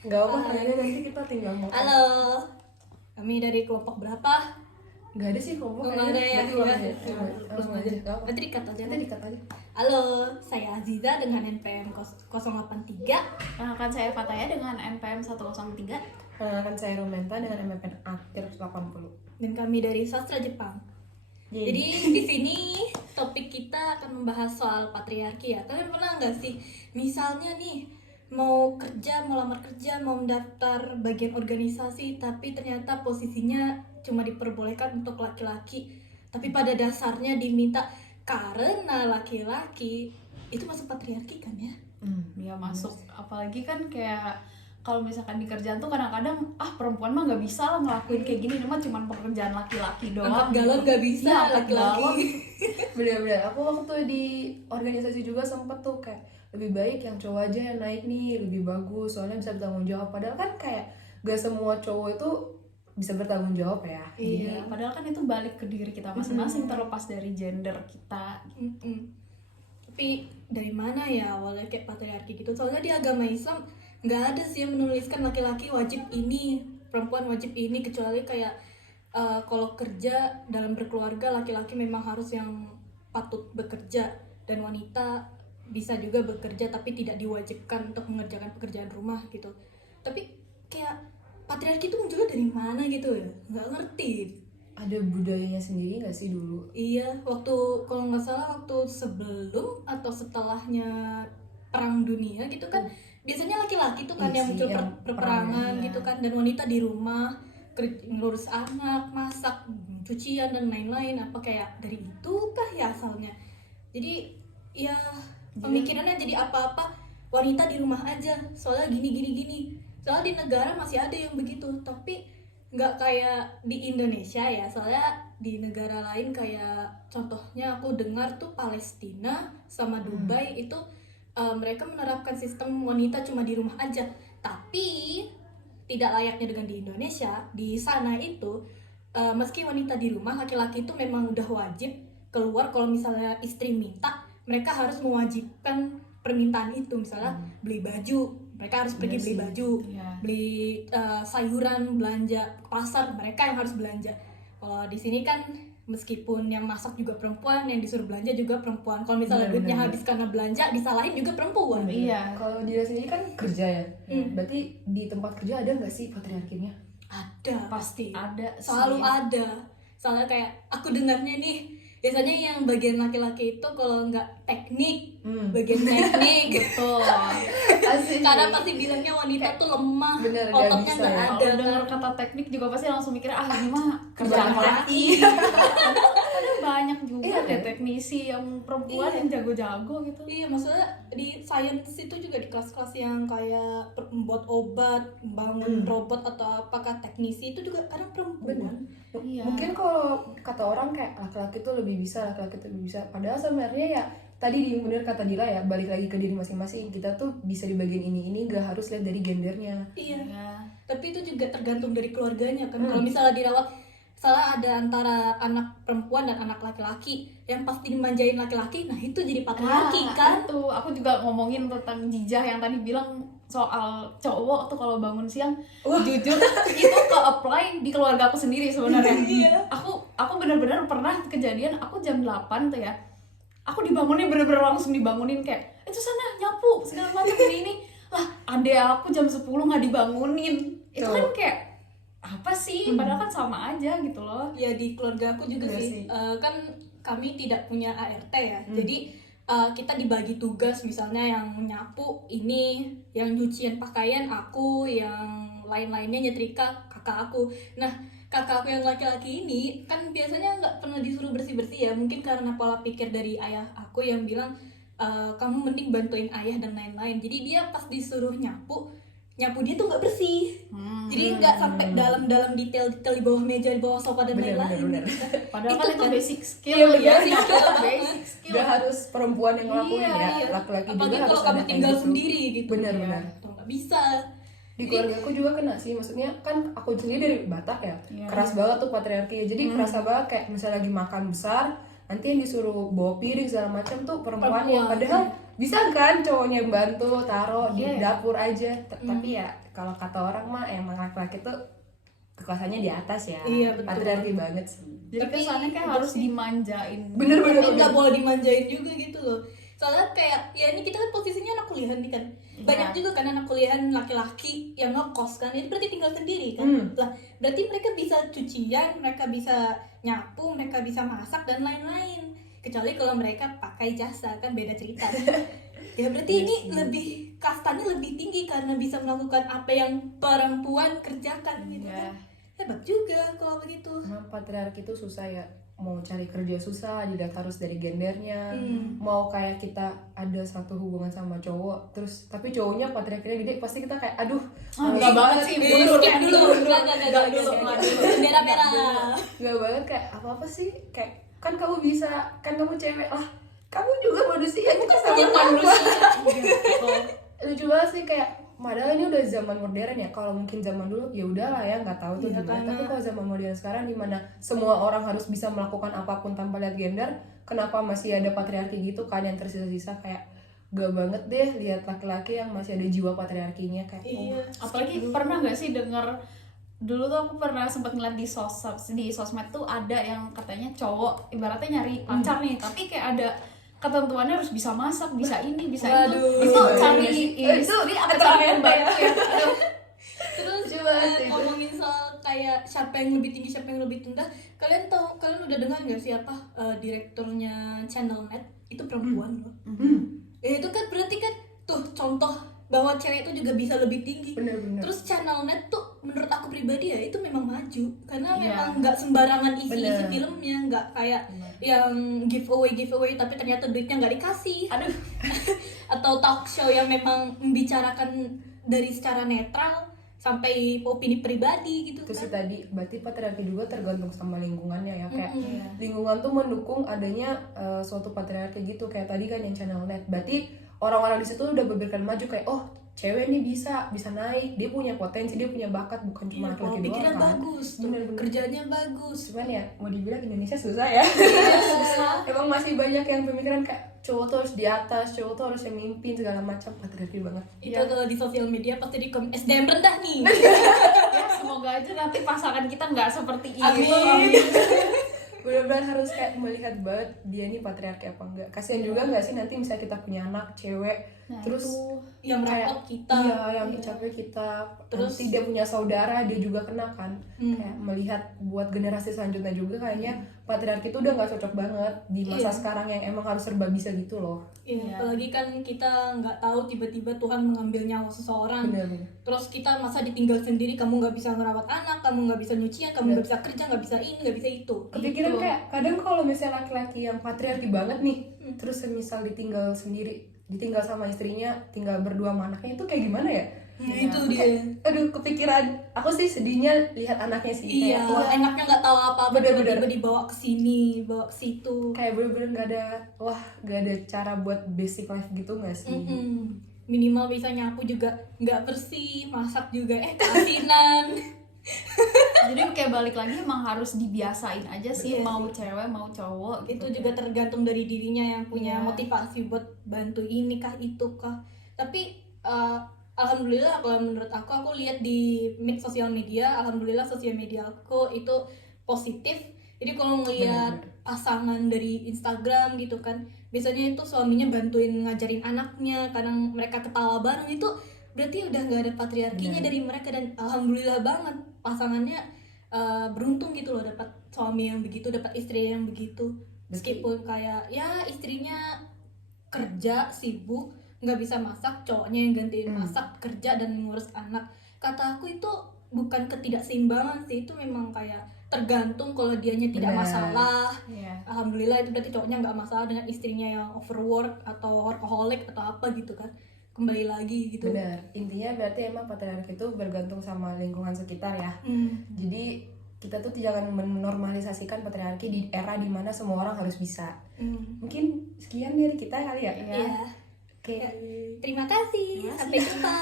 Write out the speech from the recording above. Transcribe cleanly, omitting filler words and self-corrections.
Nggak apa kayaknya nanti kita tinggal mau. Halo, kami dari kelompok berapa? Nggak ada sih kelompok. Nggak ada ya. Langsung aja. Nggak apa. Nanti dikat aja. Nanti dikat aja. Halo, saya Aziza dengan NPM 083. Perkenalkan saya Fataya dengan NPM 103. Perkenalkan saya Romenta dengan MPN akhir 80. Dan kami dari Sastra Jepang. Jadi di sini topik kita akan membahas soal patriarki ya. Kalian pernah nggak sih, misalnya nih mau kerja, mau lamar kerja, mau mendaftar bagian organisasi, tapi ternyata posisinya cuma diperbolehkan untuk laki-laki, tapi pada dasarnya diminta karena laki-laki, itu masuk patriarki kan ya? Dia masuk, apalagi kan kayak kalau misalkan di kerjaan tuh kadang-kadang perempuan mah nggak bisa lah ngelakuin kayak gini, cuma pekerjaan laki-laki doang. Angkat galon nggak bisa, Iya, angkat laki-laki. galon. Bener-bener, aku waktu di organisasi juga sempet tuh kayak lebih baik yang cowok aja yang naik nih, lebih bagus soalnya bisa bertanggung jawab. Padahal kan kayak gak semua cowok itu bisa bertanggung jawab ya. Iya, padahal kan itu balik ke diri kita masing-masing, terlepas dari gender kita. Tapi dari mana ya awalnya kayak patriarki gitu? Soalnya di agama Islam nggak ada sih yang menuliskan laki-laki wajib ini, perempuan wajib ini, kecuali kayak kalau kerja dalam berkeluarga laki-laki memang harus yang patut bekerja dan wanita bisa juga bekerja tapi tidak diwajibkan untuk mengerjakan pekerjaan rumah gitu. Tapi kayak patriarki itu munculnya dari mana gitu ya? Nggak ngerti. Ada budayanya sendiri gak sih dulu? Iya, waktu kalau nggak salah waktu sebelum atau setelahnya perang dunia gitu kan, biasanya laki-laki tuh kan Iya yang sih, muncul yang peperangan perang, gitu iya. kan, dan wanita di rumah ngurus anak, masak, cucian dan lain-lain. Apa kayak dari itu kah ya asalnya? Jadi ya pemikirannya jadi apa-apa wanita di rumah aja, soalnya gini. Soalnya di negara masih ada yang begitu, tapi nggak kayak di Indonesia ya. Soalnya di negara lain kayak contohnya aku dengar tuh Palestina sama Dubai itu mereka menerapkan sistem wanita cuma di rumah aja. Tapi tidak layaknya dengan di Indonesia. Di sana itu meski wanita di rumah, laki-laki itu memang udah wajib keluar. Kalau misalnya istri minta, mereka harus mewajibkan permintaan itu. Misalnya beli baju, mereka harus pergi beli baju, beli sayuran, belanja ke pasar, mereka yang harus belanja. Kalau di sini kan meskipun yang masak juga perempuan, yang disuruh belanja juga perempuan. Kalau misalnya duitnya habis karena belanja, disalahin juga perempuan. Iya. Kalau dia sendiri kan kerja ya. Berarti di tempat kerja ada nggak sih patriarkinya? Ada, pasti. Ada Selalu sih. ada. Soalnya kayak aku dengarnya nih, biasanya yang bagian laki-laki itu kalau nggak teknik, bagian teknik Betul. Asik. karena pasti bilangnya wanita tuh lemah, Bener, nggak otaknya bisa nggak ya. ada Kalau dengar kan. kata teknik juga pasti langsung mikir ini mah Kerjaan kerjaan laki. Ada banyak juga Iya, deh kan? teknisi yang perempuan yang jago-jago gitu. Iya, maksudnya di science itu juga di kelas-kelas yang kayak membuat obat, bangun robot atau apakah teknisi itu juga kadang perempuan. Iya. Mungkin kalau kata orang kayak laki-laki tuh lebih bisa, padahal sebenarnya ya tadi bener kata Dila ya, balik lagi ke diri masing-masing. Kita tuh bisa di bagian ini gak harus lihat dari gendernya. Iya. Iya. Tapi itu juga tergantung dari keluarganya kan. Kalau misalnya dirawat, salah ada antara anak perempuan dan anak laki-laki, yang pasti dimanjain laki-laki, nah itu jadi patriarki kan. Itu aku juga ngomongin tentang Jijah yang tadi bilang soal cowok tuh kalau bangun siang, jujur itu ke apply di keluarga aku sendiri sebenarnya. Iya. Aku benar-benar pernah kejadian aku jam 8 tuh ya. Aku dibangunin bener-bener langsung dibangunin kayak itu sana nyapu segala macam ini. Lah, adek aku jam 10 nggak dibangunin. Itu kan kayak apa sih? Padahal kan sama aja gitu loh. Ya di keluarga aku juga Iya sih. sih. Kan kami tidak punya ART ya. Jadi kita dibagi tugas, misalnya yang nyapu ini, yang nyucian pakaian aku, yang lain-lainnya nyetrika kakak aku. Nah, kakak aku yang laki-laki ini kan biasanya nggak pernah disuruh bersih-bersih ya. Mungkin karena pola pikir dari ayah aku yang bilang kamu mending bantuin ayah dan lain-lain. Jadi dia pas disuruh nyapu dia tuh nggak bersih. Jadi nggak sampai dalam detail di bawah meja, di bawah sofa dan lain-lain. Padahal Itu kan itu tuh- basic skill Iya, ya. basic skill. Basic skill. Gak harus perempuan yang ngelakuin Iya, ya, Iya. laki-laki juga Apalagi harus kalau ada kamu kayak tinggal gitu. sendiri gitu. Benar-benar. Atau nggak bisa. Di keluarga aku juga kena sih, maksudnya kan aku sendiri dari Batak ya, Iya. keras banget tuh patriarki. Jadi kerasa banget kayak misalnya lagi makan besar, nanti yang disuruh bawa piring segala macam tuh perempuan yang padahal bisa kan cowoknya yang bantu taruh di Iya. dapur aja. Tapi ya kalau kata orang mah emang laki-laki tuh kekuasaannya di atas ya. Iya, betul. Patriarki banget sih. Jadi Tapi kesannya kayak itu harus sih. dimanjain. Bener-bener. Tapi nggak boleh dimanjain juga gitu loh. Soalnya kayak ya ini kita kan posisinya anak kuliahan nih kan. Banyak Iya. juga kan anak kuliahan laki-laki yang ngekos kan. Ini berarti tinggal sendiri kan. Lah, berarti mereka bisa cucian, mereka bisa nyapu, mereka bisa masak dan lain-lain. Kecuali kalau mereka pakai jasa kan beda cerita. Ya berarti ini lebih kastanya lebih tinggi karena bisa melakukan apa yang perempuan kerjakan gitu Iya. kan. Hebat juga kalau begitu. Emang patriarki itu susah ya. Mau cari kerja susah, dilihat harus dari gendernya. Hmm. Mau kayak kita ada satu hubungan sama cowok, terus tapi cowoknya patriarkinya gede, pasti kita kayak aduh, Enggak banget sih. Skip dulu. Enggak dulu. Bendera merah. Gak banget kayak apa-apa sih, kayak kan kamu bisa, kan kamu cewek lah, kamu juga manusia, kita sama Kita manusia. Lucu banget sih kayak padahal ini udah zaman modern ya. Kalau mungkin zaman dulu ya udahlah ya, nggak tahu tuh Iya, gimana. karena- Tapi kalau zaman modern sekarang di mana semua orang harus bisa melakukan apapun tanpa lihat gender, kenapa masih ada patriarki gitu kan yang tersisa-sisa? Kayak gak banget deh lihat laki-laki yang masih ada jiwa patriarkinya kayak Iya. Apalagi pernah nggak sih denger, dulu tuh aku pernah sempat ngeliat di sosmed tuh ada yang katanya cowok ibaratnya nyari pacar nih, tapi kayak ada ketentuannya harus bisa masak, bisa ini, bisa Waduh. itu cari Itu istri apa itu cari apa pembantu ya? Aduh. Terus Coba sih itu. ngomongin soal kayak siapa yang lebih tinggi, siapa yang lebih rendah. Kalian udah dengar nggak sih apa direkturnya Channel Net itu perempuan loh. Itu kan berarti kan tuh contoh bahwa cewek itu juga bisa lebih tinggi. bener-bener. Terus Channel Net tuh menurut aku pribadi ya itu memang maju karena Iya. memang nggak sembarangan isi Bener. filmnya, nggak kayak yang giveaway tapi ternyata duitnya nggak dikasih. Aduh. Atau talk show yang memang membicarakan dari secara netral sampai opini pribadi gitu Itu sih kan. tadi berarti patriarki juga tergantung sama lingkungannya ya, kayak Iya. lingkungan tuh mendukung adanya suatu patriarki gitu. Kayak tadi kan yang Channel Net, berarti orang-orang di situ udah berpikiran maju kayak oh cewek nih bisa naik, dia punya potensi, dia punya bakat, bukan cuma Iya, laki-laki pikiran doang kan. bagus tuh. Bener-bener. Kerjanya bagus. Cuman ya mau dibilang Indonesia susah ya. Susah. Emang masih banyak yang pemikiran kayak cowok tuh harus di atas, cowok tuh harus yang mimpin segala macam, patriarki banget. Itu kalau di sosial media pasti di komen SDM rendah nih. Ya semoga aja nanti pasangan kita nggak seperti itu. Amin. Benar-benar harus kayak melihat banget dia nih patriarki apa enggak. Kasian juga nggak sih nanti misalnya kita punya anak cewek, Nah, terus Yang kayak, repot kita. iya yang capek kita, Terus- nanti dia punya saudara dia juga kena kan. Kayak Hmm. melihat buat generasi selanjutnya juga kayaknya patriarki itu udah nggak cocok banget di masa Iya. sekarang yang emang harus serba bisa gitu loh. Iya, Iya. apalagi kan kita nggak tahu tiba-tiba Tuhan mengambil nyawa seseorang. Bener-bener. Terus kita masa ditinggal sendiri, kamu nggak bisa ngerawat anak, kamu nggak bisa nyucian, kamu nggak bisa kerja, nggak bisa ini, nggak bisa itu. Kepikiran Itu. kayak kadang kalau misalnya laki-laki yang patriarki banget nih, terus misal ditinggal sendiri, ditinggal sama istrinya, tinggal berdua sama anaknya, itu kayak gimana ya? Nah, Iya. itu dia. Aduh, kepikiran. Aku sih sedihnya lihat anaknya sih. Iya, Kayak, wah, enaknya nggak tahu apa-apa, Bener-bener. tiba-tiba dibawa ke sini, bawa ke situ. kayak bener-bener nggak ada, wah nggak ada cara buat basic life gitu nggak sih? Mm-mm. Minimal bisa nyapu juga nggak bersih, masak juga keasinan. Jadi kayak balik lagi emang harus dibiasain aja sih, Iya mau sih. cewek mau cowok gitu. Itu juga tergantung dari dirinya yang punya Iya. motivasi buat bantu ini kah itu kah. Tapi alhamdulillah kalau menurut aku lihat di sosial media, alhamdulillah sosial media aku itu positif. Jadi kalau ngelihat pasangan dari Instagram gitu kan, biasanya itu suaminya bantuin ngajarin anaknya, kadang mereka ketawa bareng, itu berarti udah nggak ada patriarkinya Benar. dari mereka. Dan alhamdulillah banget pasangannya beruntung gitu loh, dapat suami yang begitu, dapat istri yang begitu. Meskipun kayak ya istrinya kerja sibuk, nggak bisa masak, cowoknya yang gantiin masak, kerja dan ngurus anak. Kata aku itu bukan ketidakseimbangan sih, itu memang kayak tergantung. Kalau dianya tidak Benar. masalah, Iya. alhamdulillah itu berarti cowoknya nggak masalah dengan istrinya yang overwork atau workaholic atau apa gitu kan. Kembali lagi gitu. Benar. Intinya berarti emang patriarki itu bergantung sama lingkungan sekitar ya. Jadi kita tuh jangan menormalisasikan patriarki di era dimana semua orang harus bisa. Mungkin sekian dari kita kali ya. Iya. Oke. Terima kasih. Sampai jumpa.